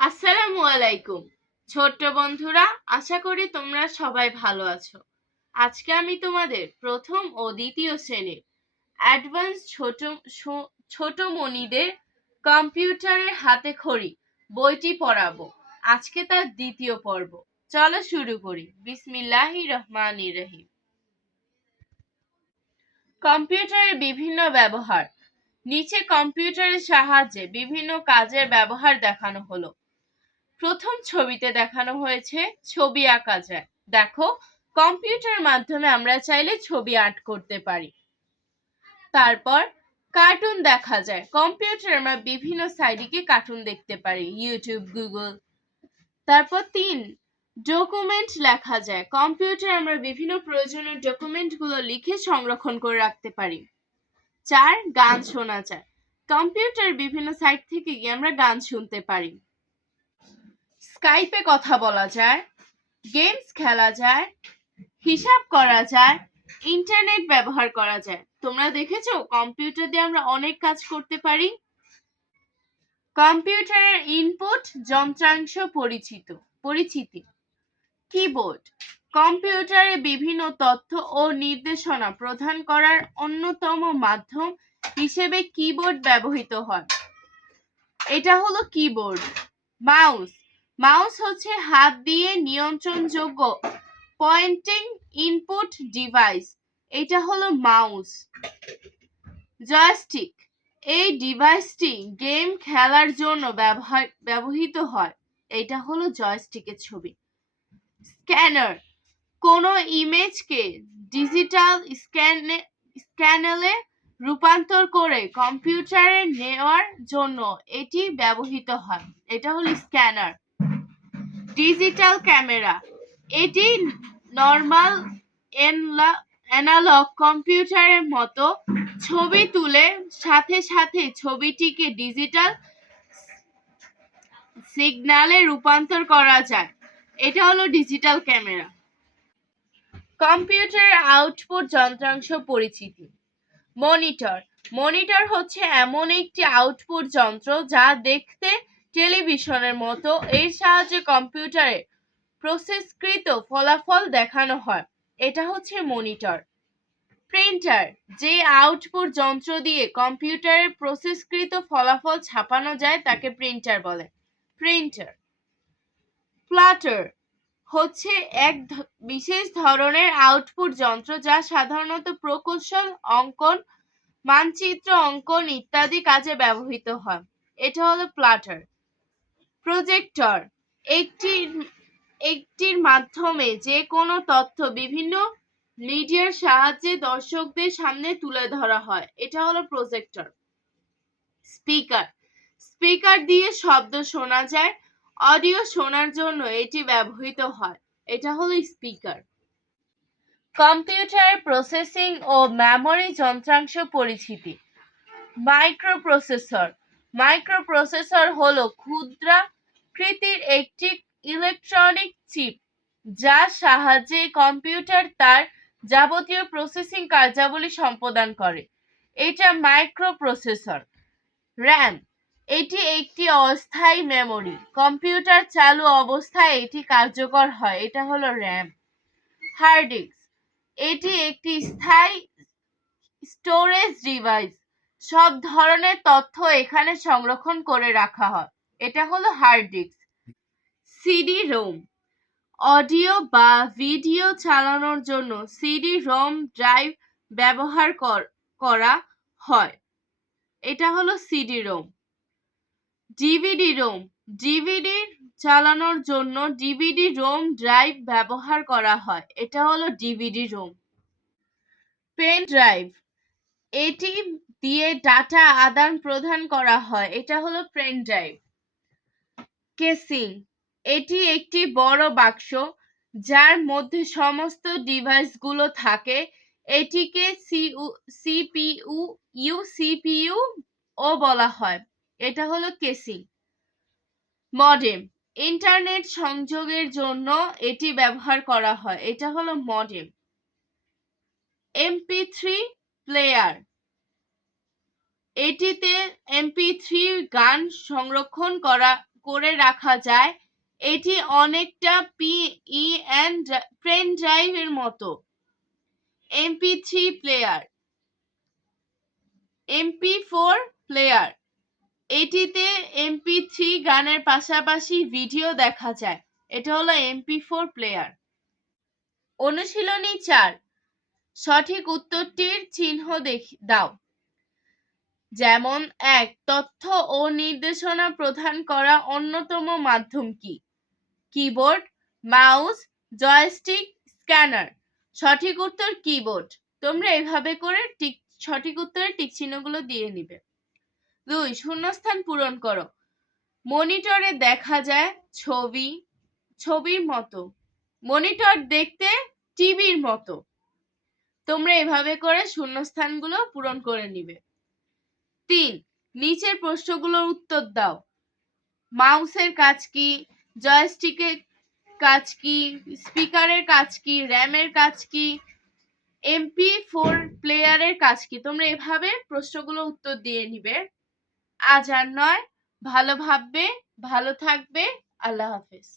আসসালামু আলাইকুম ছোট্ট বন্ধুরা, আশা করি তোমরা সবাই ভালো আছো। আজকে আমি তোমাদের প্রথম ও দ্বিতীয় শ্রেণীর অ্যাডভান্স ছোট মনিদের কম্পিউটারের হাতে খড়ি বইটি পড়াবো। আজকে তার দ্বিতীয় পর্ব। চলো শুরু করি। বিসমিল্লাহির রহমানির রহিম। কম্পিউটারের বিভিন্ন ব্যবহার। নিচে কম্পিউটারের সাহায্যে বিভিন্ন কাজের ব্যবহার দেখানো হলো। প্রথম ছবিতে দেখানো হয়েছে ছবি আঁকা যায়। দেখো, কম্পিউটারের মাধ্যমে আমরা চাইলে ছবি আর্ট করতে পারি। তারপর কার্টুন দেখা যায়। কম্পিউটারে আমরা বিভিন্ন সাইটে গিয়ে কার্টুন দেখতে পারি, ইউটিউব, গুগল। তারপর 3, ডকুমেন্ট লেখা যায়। কম্পিউটারে আমরা বিভিন্ন প্রয়োজনীয় ডকুমেন্টগুলো লিখে সংরক্ষণ করে রাখতে পারি। 4, গান শোনা যায়। কম্পিউটার বিভিন্ন সাইট থেকে গিয়ে আমরা গান শুনতে পারি। স্কাইপে কথা বলা যায়, গেমস খেলা যায়, হিসাব করা যায়, ইন্টারনেট ব্যবহার করা যায়। তোমরা দেখেছো কম্পিউটার দিয়ে আমরা অনেক কাজ করতে পারি। কম্পিউটারের ইনপুট যন্ত্রাংশ পরিচিতি। কিবোর্ড কম্পিউটারে বিভিন্ন তথ্য ও নির্দেশনা প্রদান করার অন্যতম মাধ্যম হিসেবে কিবোর্ড ব্যবহৃত হয়। এটা হলো কিবোর্ড। মাউস হচ্ছে হাত দিয়ে নিয়ন্ত্রণযোগ্য পয়েন্টিং ইনপুট ডিভাইস। এটা হলো মাউস। জয়স্টিক এই ডিভাইসটি গেম খেলার জন্য ব্যবহৃত হয়। এটা হলো জয়স্টিকের ছবি। স্ক্যানার কোনো ইমেজকে ডিজিটাল স্ক্যানেলে রূপান্তর করে কম্পিউটারে নেওয়ার জন্য এটি ব্যবহৃত হয়। এটা হলো স্ক্যানার। ডিজিটাল ক্যামেরা এটি নরমাল অ্যানালগ কম্পিউটারের মতো ছবি তুলে সাথে সাথে ছবিটিকে ডিজিটাল সিগন্যালে রূপান্তর করা যায়। এটা হলো ডিজিটাল ক্যামেরা। কম্পিউটারের আউটপুট যন্ত্রাংশ পরিচিতি। মনিটর হচ্ছে এমন একটি আউটপুট যন্ত্র যা দেখতে টেলিভিশনের মতো। এর সাহায্যে কম্পিউটারে প্রসেসকৃত ফলাফল দেখানো হয়। এটা হচ্ছে মনিটর। প্রিন্টার যে আউটপুট যন্ত্র দিয়ে কম্পিউটারের প্রসেসকৃত ফলাফল ছাপানো যায় তাকে প্রিন্টার বলে। প্রিন্টার। প্লটার হচ্ছে এক বিশেষ ধরনের আউটপুট যন্ত্র যা সাধারণত প্রকৌশল অঙ্কন, মানচিত্র অঙ্কন ইত্যাদি কাজে ব্যবহৃত হয়। এটা হলো প্লটার। প্রজেক্টর একটির মাধ্যমে যে কোনো তথ্য বিভিন্ন মিডিয়ার সাহায্যে দর্শকদের সামনে তুলে ধরা হয়। এটা হলো প্রজেক্টর। স্পিকার দিয়ে শব্দ শোনা যায়। অডিও শোনার জন্য এটি ব্যবহৃত হয়। এটা হলো স্পিকার। কম্পিউটারের প্রসেসিং ও মেমোরি যন্ত্রাংশ পরিচিতি। মাইক্রোপ্রসেসর হলো ক্ষুদ্রাকৃতির একটি ইলেকট্রনিক চিপ যার সাহায্যে কম্পিউটার তার যাবতীয় প্রসেসিং কার্যাবলী সম্পাদন করে। এটা মাইক্রোপ্রসেসর। র্যাম এটি একটি অস্থায়ী মেমোরি। কম্পিউটার চালু অবস্থায় এটি কার্যকর হয়। এটা হলো র্যাম। হার্ড ডিস্ক এটি একটি স্থায়ী স্টোরেজ ডিভাইস। সব ধরনের তথ্য এখানে সংরক্ষণ করে রাখা হয়। এটা হলো hard disk. CD ROM audio বা ভিডিও চালানোর জন্য সিডি রোম ড্রাইভ ব্যবহার করা হয়। এটা হলো সিডি রোম। ডিভিডি চালানোর জন্য ডিভিডি রোম ড্রাইভ ব্যবহার করা হয়। এটা হলো ডিভিডি রোম। পেন ড্রাইভ এটি দিয়ে ডাটা আদান প্রদান করা হয়। এটা হলো পেন ড্রাইভ। কেসিং এটি একটি বড় বাক্স যার মধ্যে সমস্ত ডিভাইসগুলো থাকে। এটিকে সিপিইউ ও বলা হয়। এটা হলো কেসিং। মডেম ইন্টারনেট সংযোগের জন্য এটি ব্যবহার করা হয়। এটা হলো মডেম। MP3 প্লেয়ার এটিতে MP3 গান সংরক্ষণ করে রাখা যায়। এটি অনেকটা পেন ড্রাইভের মতো। MP3 প্লেয়ার, MP4 প্লেয়ার, এটিতে MP3 গানের পাশাপাশি ভিডিও দেখা যায়। এটা হলো MP4 প্লেয়ার। অনুশীলনী 4, সঠিক উত্তরটির চিহ্ন দাও। যেমন 1, তথ্য ও নির্দেশনা প্রদান করা অন্যতম মাধ্যম কি? Keyboard, mouse, joystick, scanner. সঠিক উত্তর কিবোর্ড। তোমরা এভাবে করে সঠিক উত্তরের টিক চিহ্নগুলো দিয়ে নিবে। 2, শূন্যস্থান পূরণ করো। মনিটরে দেখা যায় ছবির মতো। মনিটর দেখতে টিভির মতো। তোমরা এভাবে করে শূন্যস্থানগুলো পূরণ করে নিবে। 3, নিচের প্রশ্নগুলোর উত্তর দাও। মাউসের কাজ কি? জয়স্টিকের কাজ কি? স্পিকারের কাজ কি? র্যামের কাজ কি? MP4 প্লেয়ারের কাজ কি? তোমরা এভাবে প্রশ্নগুলো উত্তর দিয়ে নিবে। আজ আর নয়, ভালো ভাববে, ভালো থাকবে। আল্লাহ হাফেজ।